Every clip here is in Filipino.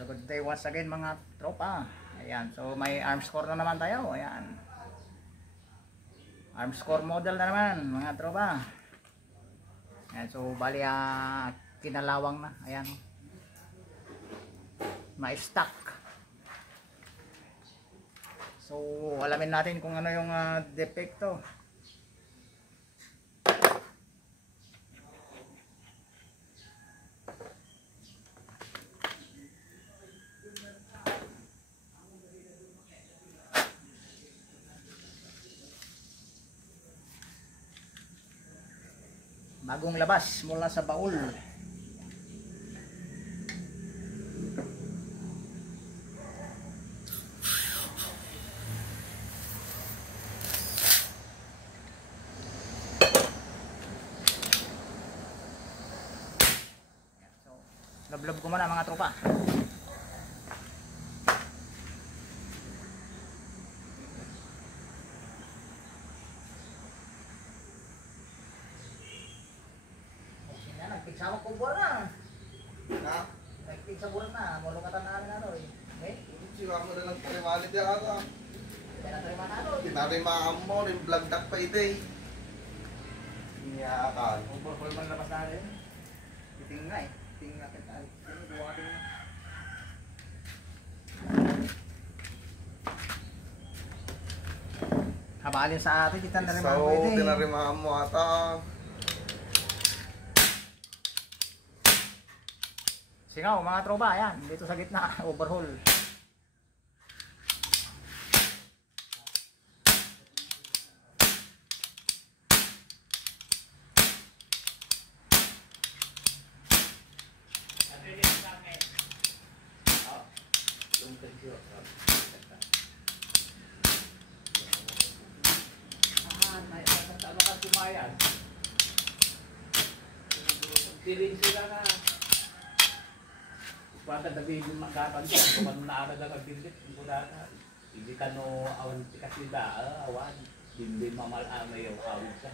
So good day once again mga tropa. Ayan, so may arm score na naman tayo. Ayan. Arm score model na naman mga tropa. Ayan, so bali kinalawang na. Ayan. May stock. So alamin natin kung ano yung depekto. Bagong labas mula sa baul. So, loblob ko muna mga tropa. Nagpigsama ko buwan na. Ha? Nagpigsama buwan na. Mula ka tanaan na ano eh. Eh? Siwa mo na lang paliwanit yan ako. Kaya natarima na ano. Kinarimaan mo, yung vlog duck pa ito eh. Iniyakan. Overhaul man labas na rin. Titing nga eh. Titing nga kita. Buwating na. Habalin sa atin. Kita na rin mga So, pwede eh. tinarimaan mo ata. Singaw mga tropa, ayan, dito sa gitna, overhaul. Tiling sila na pada tabi yung magkapan ko kung naara na kabilit hindi ka no awan kasi awan hindi mamalama yung awit ka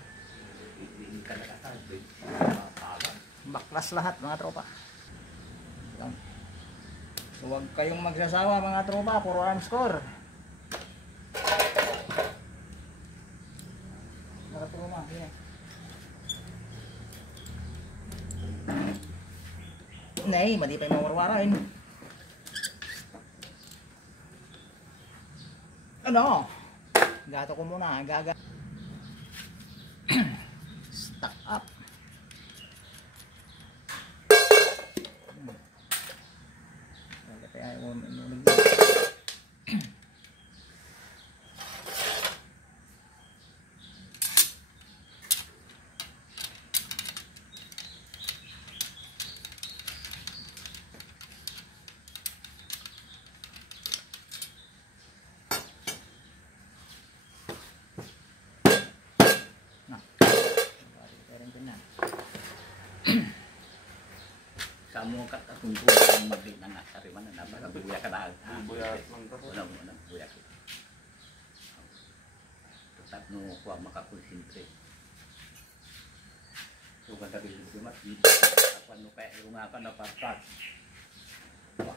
hindi ka nakasabi Baklas lahat mga tropa. So huwag kayong magsasawa mga tropa, puro arm score. Nakatroma, yan. Nay, madi pa yung mawarwaran. Ano? Gato ko muna, gaga. Stuck up. Kaya ayaw mo kamu kat tunggu ang mabit na nasari man na buya ka dahil Buya lang ito po. wala mo na buya ka tetap no kuha makakonsentrate so kada bilis mat apa no kaya yung nga ka napapat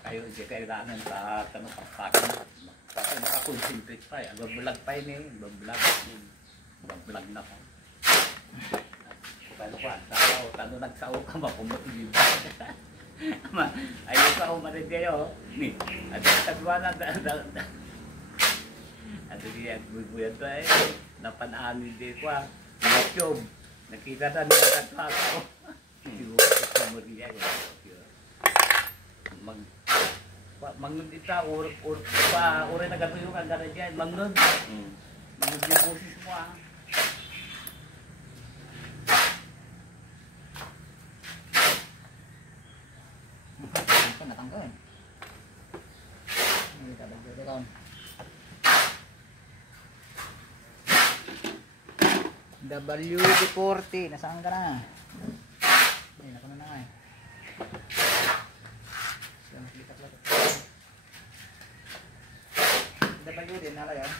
kayo hindi kailangan sa tanong papakan kasi makakonsentrate pa ang babulag pa yun babulag na pa kano pa tano nagsaw ka mapumotivib ayaw ka umarin kayo ni at tagwa na at diya bubuyan to eh napanaanin din ko YouTube nakita na nila nagpakaw siguro sa muriya magnundita uri na gato yung agara dyan magnund yung busis mo natanggal. Hindi ka lang WD-40, nasaan ka na? Ayun ako na nga eh. WD, nala yun.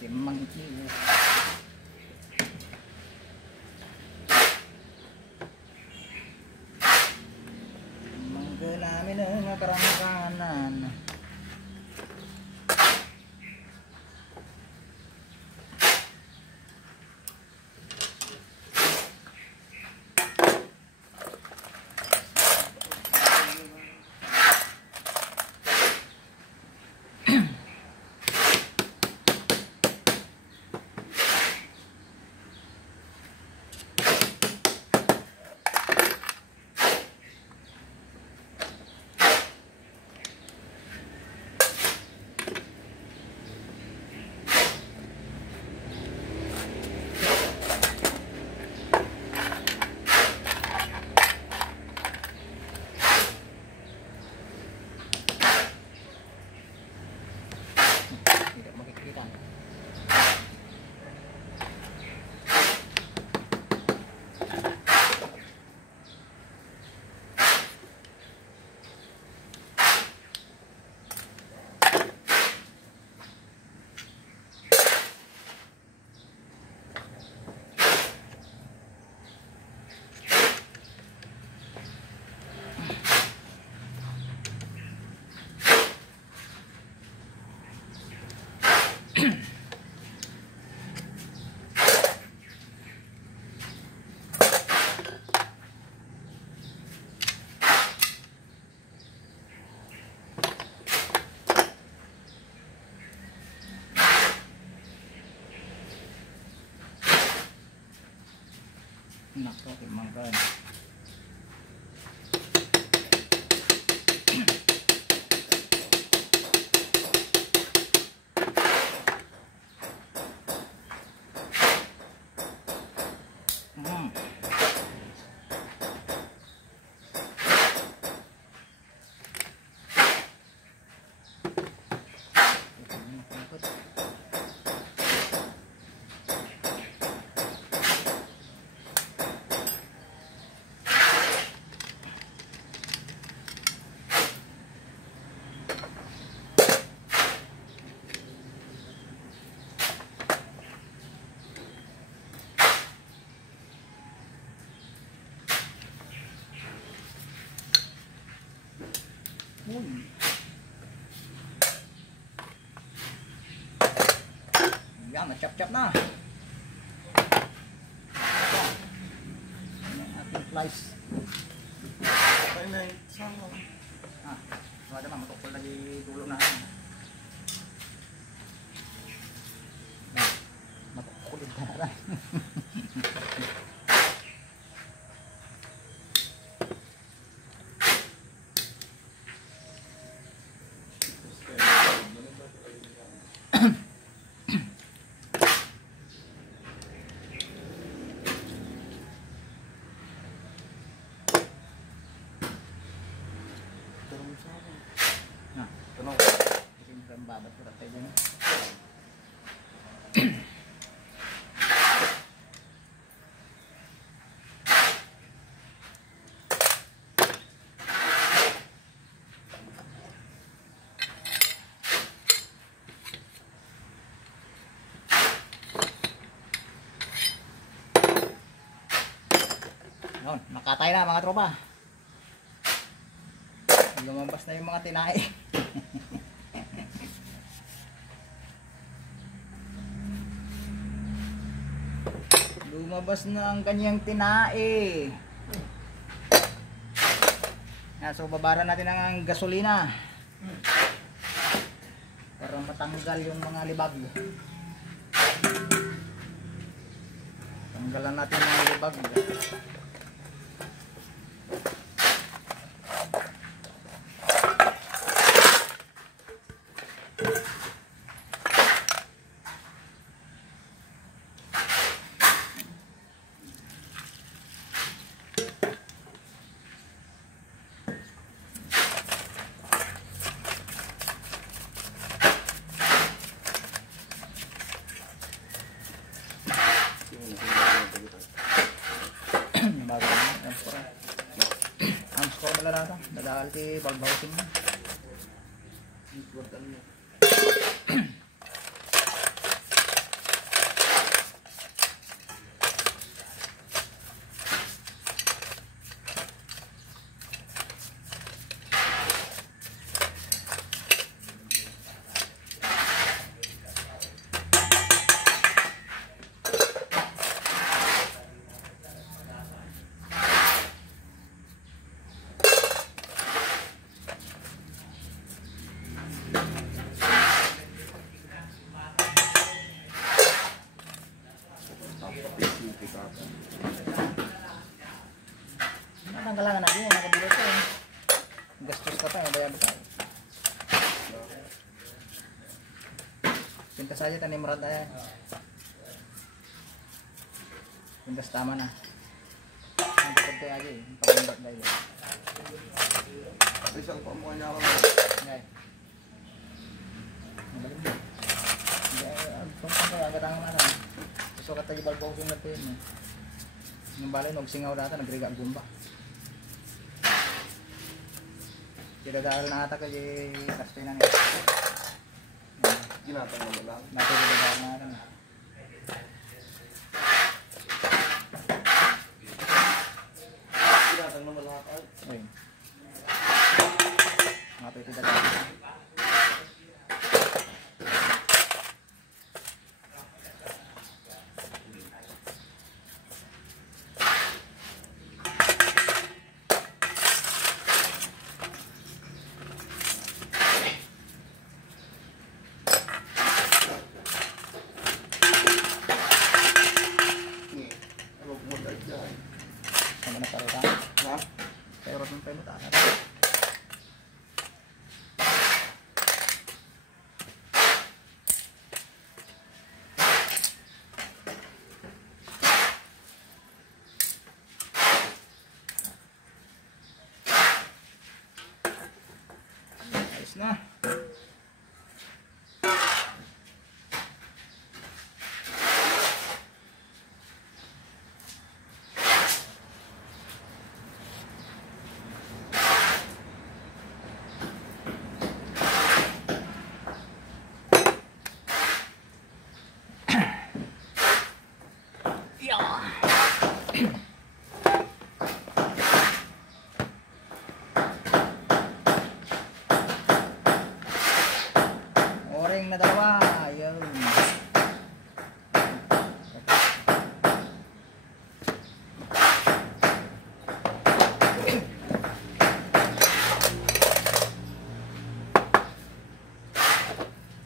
si Mang Iyo. Mangga namin ang karangkanan. Tidak makikita. Nako, timangkan. Yan, na-chop-chop na. Yan ang ating slice. Patay na yung sama. Wala naman, matukol lagi dulo na. Matukulid na lang. Tanong. Kasi mukhang babat ko tayo dyan. Yun, nakatay na mga tropa. Lumabas na yung mga tinae. Lumabas na ang kanyang tinae. So babara natin ang gasolina para matanggal yung mga libag. Tanggalan natin ang mga libag. Dadalti balbausin mo. Natanggalangan natin yung nakabilo ko eh. Gastos ka pa, mabayad ka. Pintas aja tanim rata ya. Pintas tama na. Ang pagkante aja eh. Pagkante dahil. Isang pamukha niya ako. Ngay. Magaling din. Tungkol ka, agad ang ano. Susukat tayo balbog yung natin. Yung balay, nagsingaw data, nagriga gumba. Kidagagal na ata kay Kastoy na niya. Ginatang naman lang. Natin kidagagal na ata. Ginatang naman lahat. Ayun. Mga pwede dagagal. Ano mo dyan? Sama na paruta. Ha? Pero ng paruta. Ayos na. Oring na dalawa. Ayun.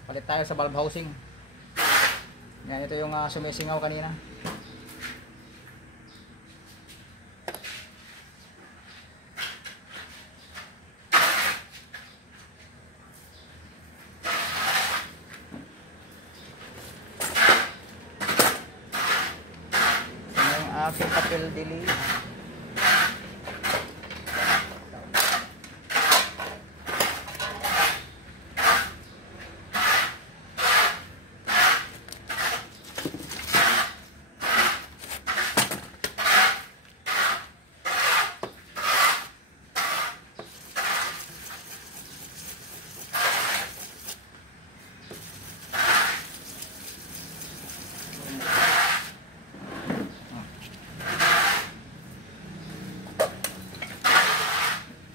Palit tayo sa bulb housing. Yan, ito yung sumisingaw kanina. Yung aking papel delete.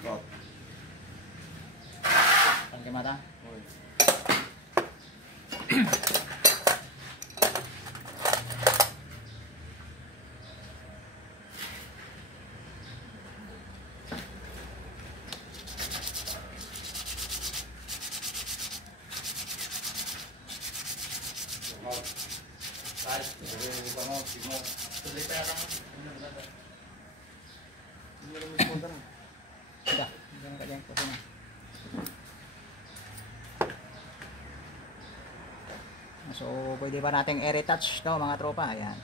Got. Pangke mata. Oy. Sudah, jangan kalian ke sini. So, pwede ba nating i-retouch to mga tropa? Ayan.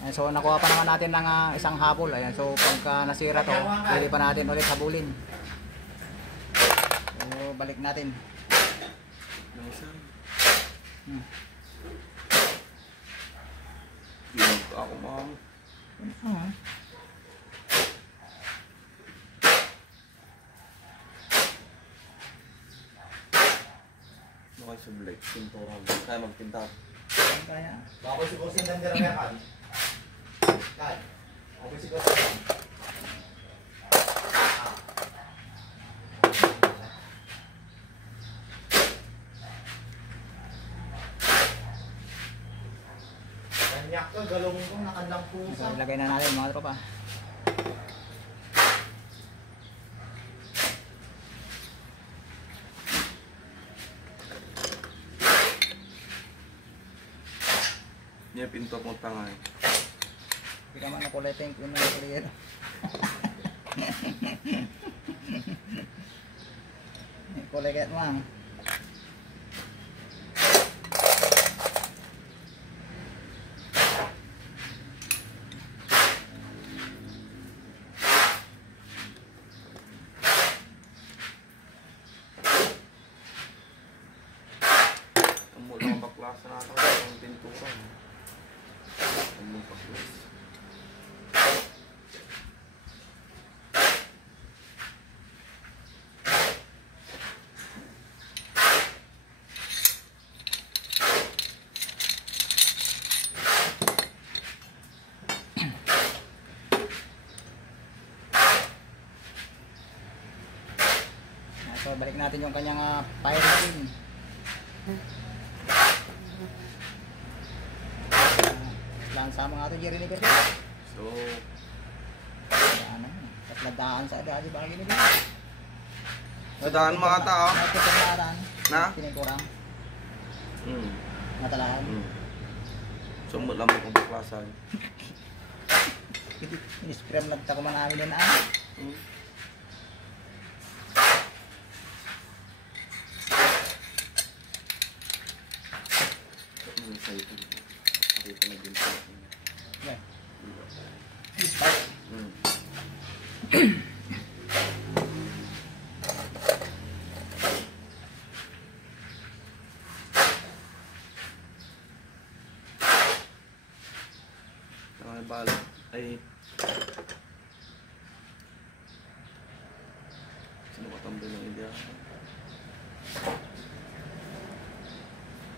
Ayan, so, nakuha pa naman natin ng isang habol. Ayan, so, pagka nasira to, pwede pa natin ulit habulin. So, balik natin. Ginag ako, ma'am. Ano kayo sa blade? Pinturan. Kaya magpinta. Kaya. Bago si Bosin dan dirang kan. Kan. Bago si Bosin. Kanyak ka galong ko nakandang So, pusa. ilagay na natin mga tropa. Niya pinto mo tangay. Hindi ka man nakulay tank yun na clear. Kulay kaya't mo. Kamu lang baklasa na ito ang pintura. Kamu baklas. So balik natin yung kanyang pyrogen. Lang sama nga ito, Jerry Nicker. So, Ano, katladaan sa ada, di ba gini din? sa daan mga tao. Ito sa daan. Na? Kinikurang. Hmm. Matalaan. Hmm. Sumot lang mo kung baklasan. Inispray lang ta ko man namin din Hmm. Sa ito. Pakita na din sa akin. Yeah. Hmm. Ay, bala. Ay. Sino matambay ng India?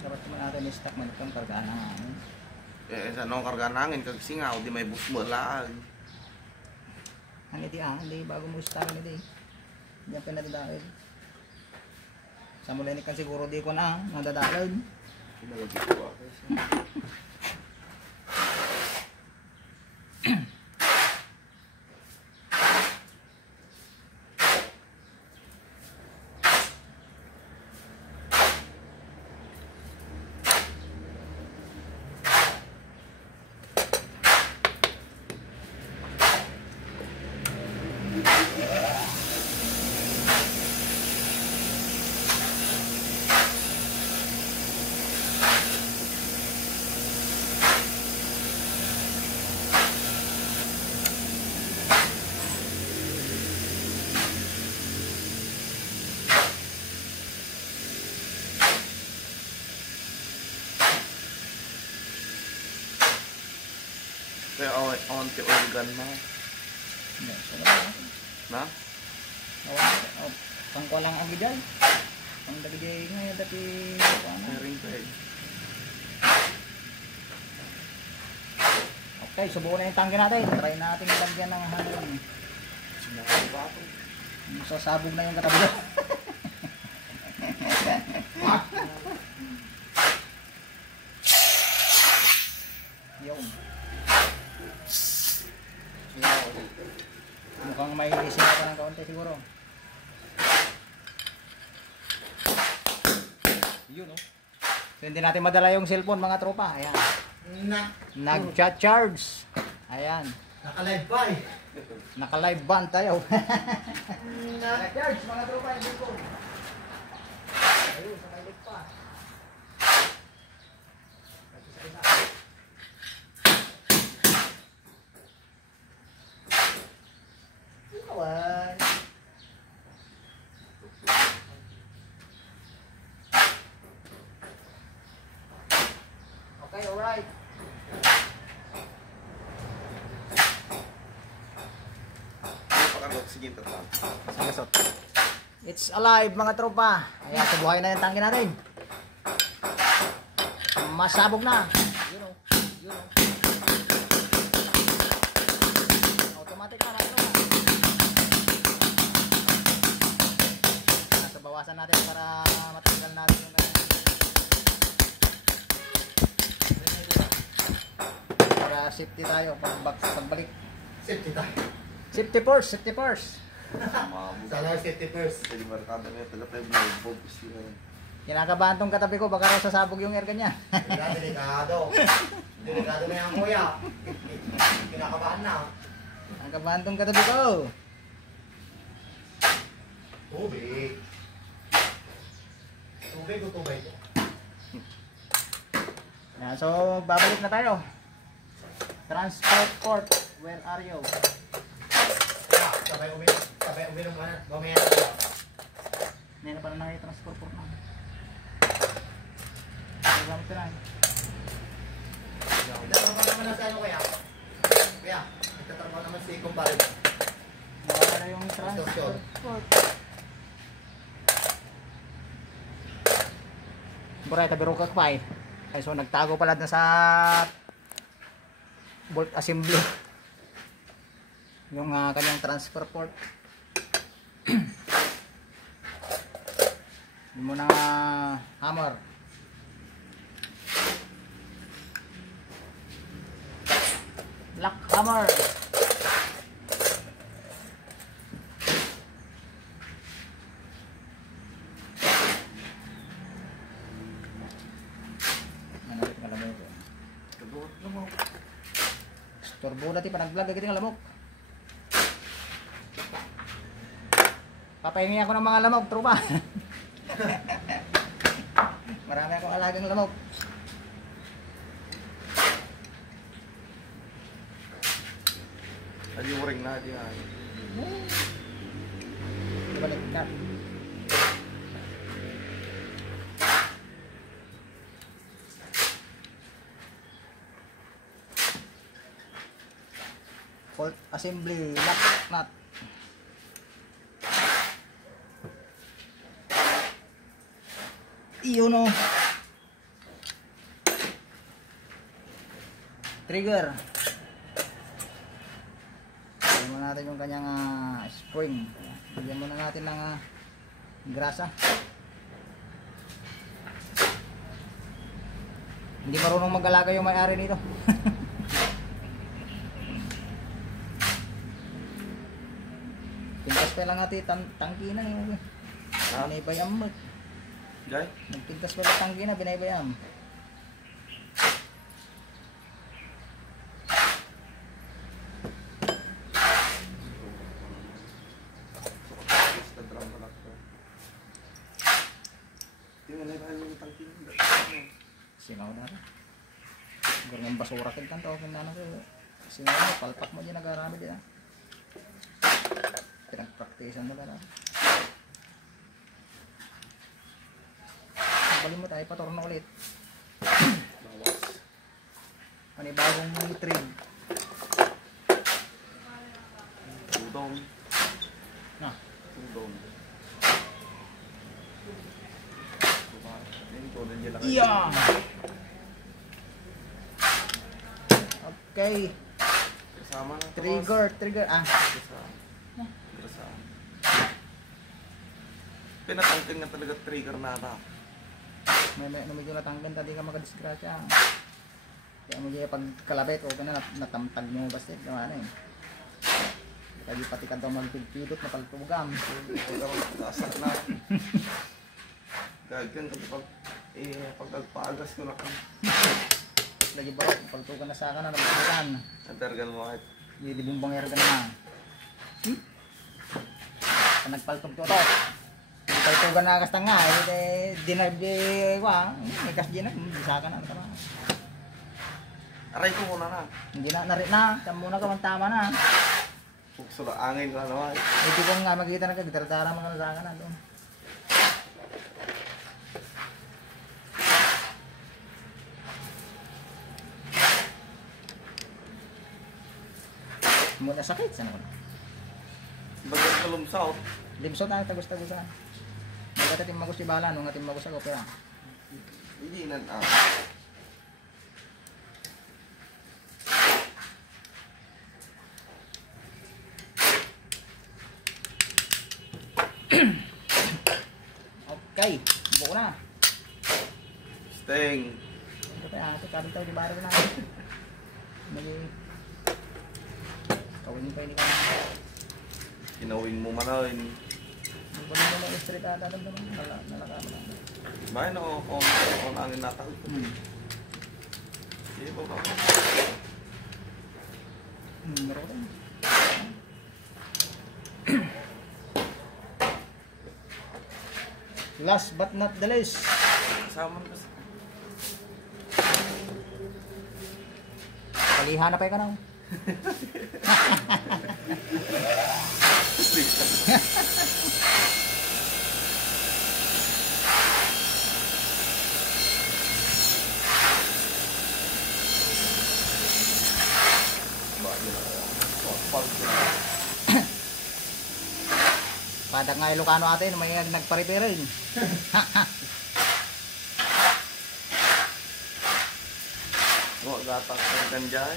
Dapat naman natin i-stack man itong kargaan ng hangin. Sa nung karga nangin kag singaw di may bus mo laag. Ang iti hindi bago mo i-stack nito eh. Diyan pinadadalod. Sa mulinik kan siguro di ko na nadadalod. Pinalagi ko ako. Kaya onti organ mo. Hindi, so wala. Na? Pang ko lang ang gidal. Pang dagigay ngayon dati ano. Meron pa eh. Okay, subukan na yung tangke natin. Try natin lagyan ng hangin. Sinabi ba ito? Sasabog na yung katabi doon. Yung. Mukhang may isin pa ng kaunti siguro. Yun oh. So, hindi natin madala yung cellphone mga tropa. Ayan. Nag-charge. Ayan. Naka-live pa eh. Naka-live band tayo. Nag-charge mga tropa. Hindi ko. Ayun, sa may leg pa. Kawan. Okay, alright. Sige, tatang. Sagasot. It's alive mga tropa. Ayan, subuhay na yung tangke natin. Masabog na. Yun o. Yun o. Automatic na mga tropa. So, bawasan natin para matanggal natin yung para safety tayo pagbalik. Safety tayo. Safety first, safety first. Sana safety first. Jadi barkada may pala pa yung bob sila. Kinakabahan tong katabi ko, baka raw sasabog yung air kanya. Delikado. Delikado na yan, kuya. Kinakabahan na. Kinakabahan tong katabi ko. Tubig. Tubig o tubig? Yan, so, babalik na tayo. Transport port, where are you? Sabay uminom ka na. Mamaya na tayo. Hindi na pala nakita-transport port na. Gamit ko na eh. Nagtatrabaho naman na sa ano, kuya? Kuya, nagtatrabaho naman si kumpare. Nawala na yung transport port. Buray, tabiro ka pa eh. Ay, so nagtago pala na sa bolt assembly yung kanyang transfer port. Yung muna hammer. Black hammer. Ano ito nga lamok? Kaduot na mo. Turbo dati pa nag-vlog agad yung lamok. Papahingi ako ng mga lamok, trupa. Marami akong alagang lamok. Adi yung ring na, adi nga. Balik na. Bolt assembly, lock nut. Iyon o. Trigger. Bigyan muna natin yung kanyang spring. Bigyan muna natin ng grasa. Hindi marunong mag-alaga yung may-ari nito. Pintas pa lang natin tangki na yun. Binabayam mo. Jai? Nagpintas pa lang tangki na, binabayam. Sa drum na lang ko. Tingnan na tayo yung tangking. Singaw na rin. Ganyan basura kin kanto, kinana ko. Singaw mo, palpak mo dyan, nag-arami din. Pinag-practicean mo ka na. Balik mo tayo, patorno ulit. Bawas. Panibagong trim. Tudong. Na. Tudong. Yung tudong nila. Iya! Okay. Kasama na. Trigger. Grasa. Pinatangking na talaga trigger na ata. May medyo natanggan, tadi ka makadisgrasya. Kaya mo dyan pag kalabit, o ka na natamtag mo basta. Gawa na eh. Kaya pati ka daw magpilpilot na paltugam. Ikaw nasa na. Gagyan kapag pagpagpagas ko na kami. Lagi ba, paltugan na sa akin na nabatugan. Nadargan mo kahit. Hindi bumbang erga na. Pag nagpaltog to. Paltugan na kasta nga, dinarb di ko may kas dinarb, bisa ka na. Aray ko muna na. Hindi na, narit na, tamo na ka, tama na. Pukso na angin na naman. Hindi ko nga makikita na ka, gitara-tara mga sa akin na doon. Muna sakit, sana ko na. Bagang kalumsaw. Limsot na, tagos-tagosan. Magkatating magos si Bala, nung ating magos ako, pero Hindi na okay, buko na. Steng. Ito pa, ito, kabin tayo, di ba na. Kawin pa ini ka na. Kinawin mo man rin. Hindi mo na street ata naman, nalaka mo na. Bayan ako kung angin natakot. Sige ba ba? Meron. Last but not the least. Kasama na kasi. Palihan na pa ka na. Padak nga Ilocano atin, may nagpa-repair rin. Oh, gatak ka kan dyan.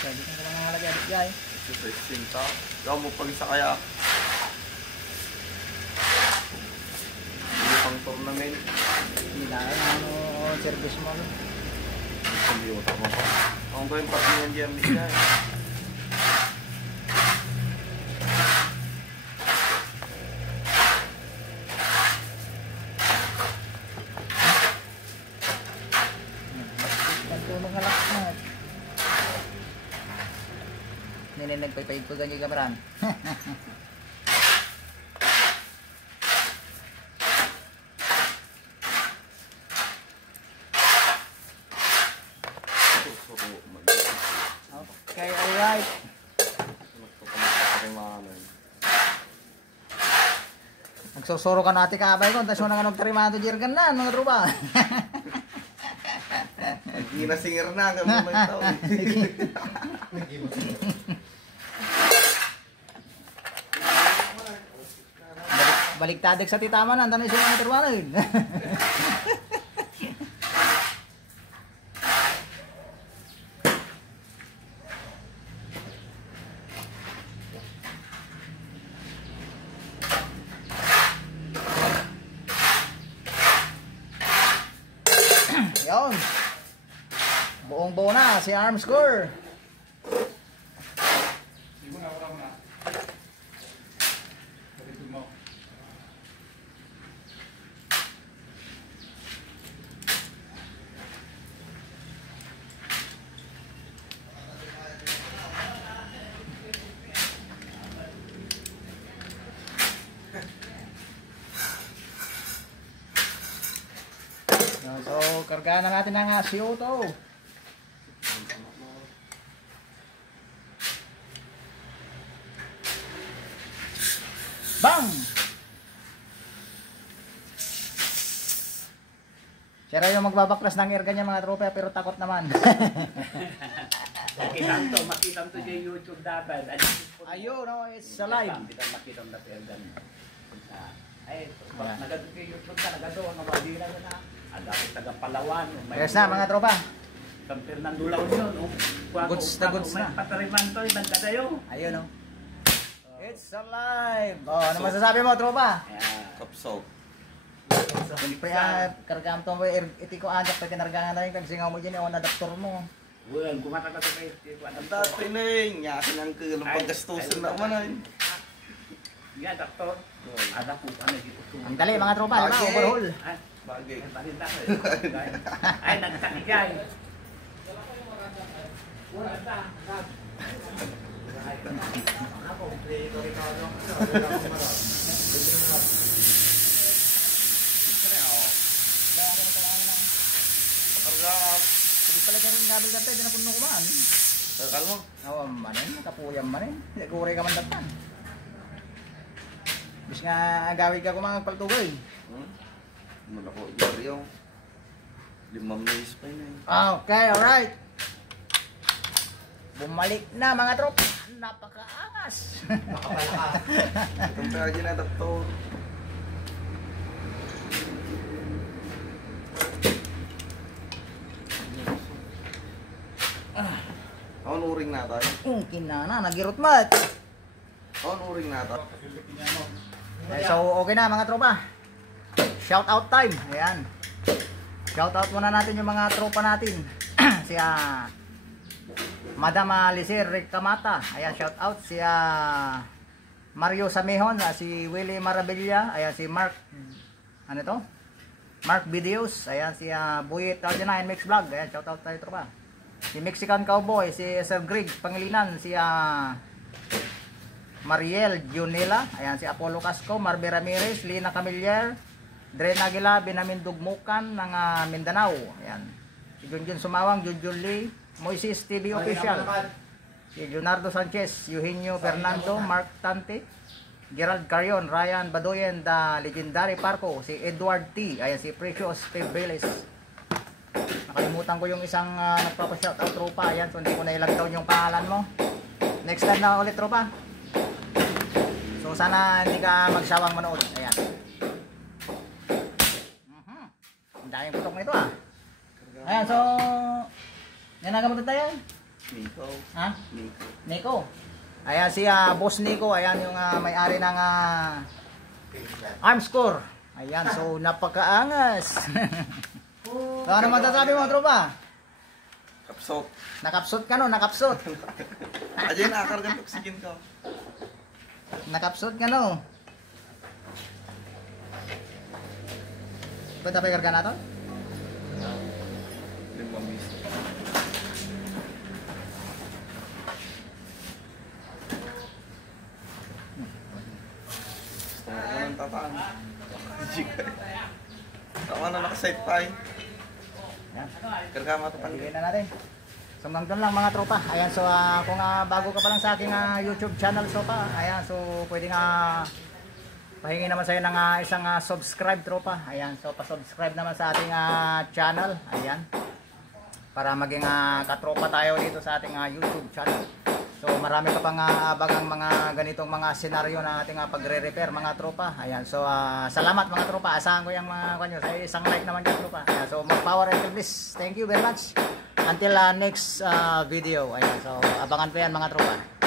Sabi ko lang nga lagi adik jay. Ito sa sinta. Ikaw mo pag isa kaya. Hindi pang tournament. Hindi lang ano service mo. Hindi mo tama pa. Ang ko yung pati ng GMB dyan. Pagtulong nga lang na. Nini nagpaypayid ko ganyan kameran. Okay, alright. Nagsusuro ka natin kaabay ko, tapos mo na nga nagtarimado jirgan na, mga trupa. Hindi na singer na, kaya mo may tao. Baliktadik sa titama na, tanay siya mga trupa na yun. Yun. Buong buo na si Armscore. So, kargahan na natin ang CO2. Bang! Siya raw yung magbabaklas ng air ganyan mga tropa, pero takot naman. Makita to sa YouTube dapat. Ayun, no, it's alive. Makita mo na perdan. Ay, nagadto kay YouTube ka, nagadto, namadira na. Ada ko taga Palawan. Yes na mga tropa. San Fernando Laon yun. Goods na goods na. May patariman to, ibang kadayo. Ayun, no. It's alive. Oh, ano masasabi mo, tropa? Kapsaw. Siyempre, kargam to, iti ko ajak, pag kinargangan na rin, kagsingaw mo dyan, yung adaptor mo. Well, kumata ka to kay Ang dati na yun. Yakin ang kalang paggastusin naman na yun. Nga, doktor. Ada po ano dito. Ang dali, mga tropa, di ba? Okay. Overhaul. Bagay. Ay, nagtakigay. Kapag Hindi pala ka rin gabil dati, di na puno ko man. kakal mo. Oo, manin, kapuyang manin. Nagkuray ka man datan. Bis nga agawid ka kumang paltugay. Mula ko, yari yung 5 minutes pa yun eh. Okay, alright. Bumalik na mga tropa. Napakaangas. Itong kaya na doktor. Kaon uring na tayo. Kinana, nagirot mat. Kaon uring na tayo. So, okay na mga tropa. Shout out time. Ayan. Shout out muna natin yung mga tropa natin. Si Madam Alicer Recamata. Ayan, shout out. Si Mario Samehon. Si Willie Marabella. Ayan, si Mark. Ano to? Mark Videos. Ayan, si Buyet 39 Mix Vlog. Ayan, shoutout tayo tropa. Si Mexican Cowboy, si Sir Greg Pangilinan, si Mariel Junela, ayan, si Apollo Casco, Marbe Ramirez, Lina Camillier, Dren Aguila, Binamin Dugmukan ng Mindanao. Ayan. Si Junjun Sumawang, Junjun Lee, Moises TV Official. Si Leonardo Sanchez, Eugenio Fernando, Mark Tante, Gerald Carion, Ryan Badoyen, The Legendary Parco, si Edward T, ayan, si Precious Febreles. Nakalimutan ko yung isang nagpapa-shoutout tropa, ayan, so hindi ko na ilagdaw yung pangalan mo. Next time na ulit tropa. So sana hindi ka magsawang manood. Ayan. Ang daming putok nito Ayan, so nanagamot tayo. Nico. Ha? Nico. Nico. Ayan si Boss Nico, ayan yung may-ari ng Armscore. Ayan, so napakaangas. So ano masasabi mo tropa? Kapsot. Nakapsot ka no, nakapsot. Aja nakakarga ng oxygen ko. Nakapsot ka no. Pwede pa ikarga natin? Limang mis. Gusto mo naman tataan. Tama na nakasite pa eh. Ayan. Karga matatang. Bigyan na natin. So hanggang doon lang mga tropa. Ayan, so kung bago ka pa lang sa aking YouTube channel tropa, ayan, so pwede nga pahingi naman sa'yo ng isang subscribe tropa. Ayan, so pa-subscribe naman sa ating channel. Ayan. Para maging katropa tayo dito sa ating YouTube channel. So marami pa pang abangang mga ganitong mga senaryo na ating pagre-repair mga tropa. Ayan, so salamat mga tropa. Asahan ko yung mga kanyo. Sa isang like naman dyan tropa. Ayan, so more power and please. Thank you very much. Until next video. Ayan, so abangan po yan mga tropa.